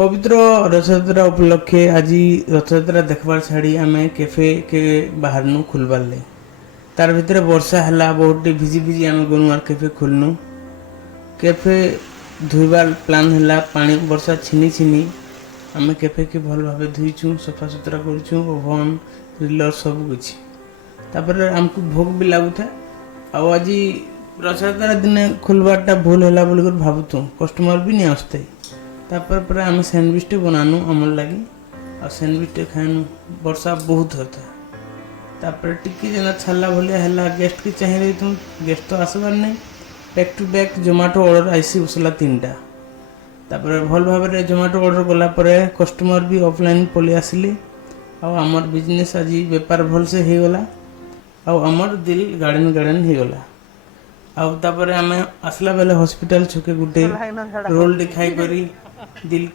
पवित्र रथयात्रा उपलक्षे आज रथयात्रा देखबार छाड़ी आम कैफे के बाहर खुलबार ले तार भितर वर्षा है बहुत भिजी भिजी आम गनुआर कैफे खोलनु कैफे धोबार प्लान है पानी वर्षा छिनी छिनी आम कैफे के भल भाव धोईचु सफा सुतरा करूँ ओभन ग्रिलर सब किछि तापर आमको भोग भी लगुता आज रथयात्रा दिन खोलबारटा भूल है बोल भावतु कस्टमर भी नहीं आसते तापर आम सैंडविच बनानु आमर लगी आ सैंडविच खाएनु वर्षा बहुत होता तापर टिके जना छाला भलिया है गेस्ट के चाहिए तुम गेस्ट तो आसबार नहीं back to back Zomato order आईसी बसला 3टा तापर भल भाव में जोमाटो ऑर्डर गलापर कस्टमर भी ऑफलाइन पलि आसिले आमर बिजनेस आज बेपार भल से हो गला आमर दिल गार्डन गार्डन हो गला आउ तापर आम आसला बेले हॉस्पिटल छके गुटे रोल खाई करी दिल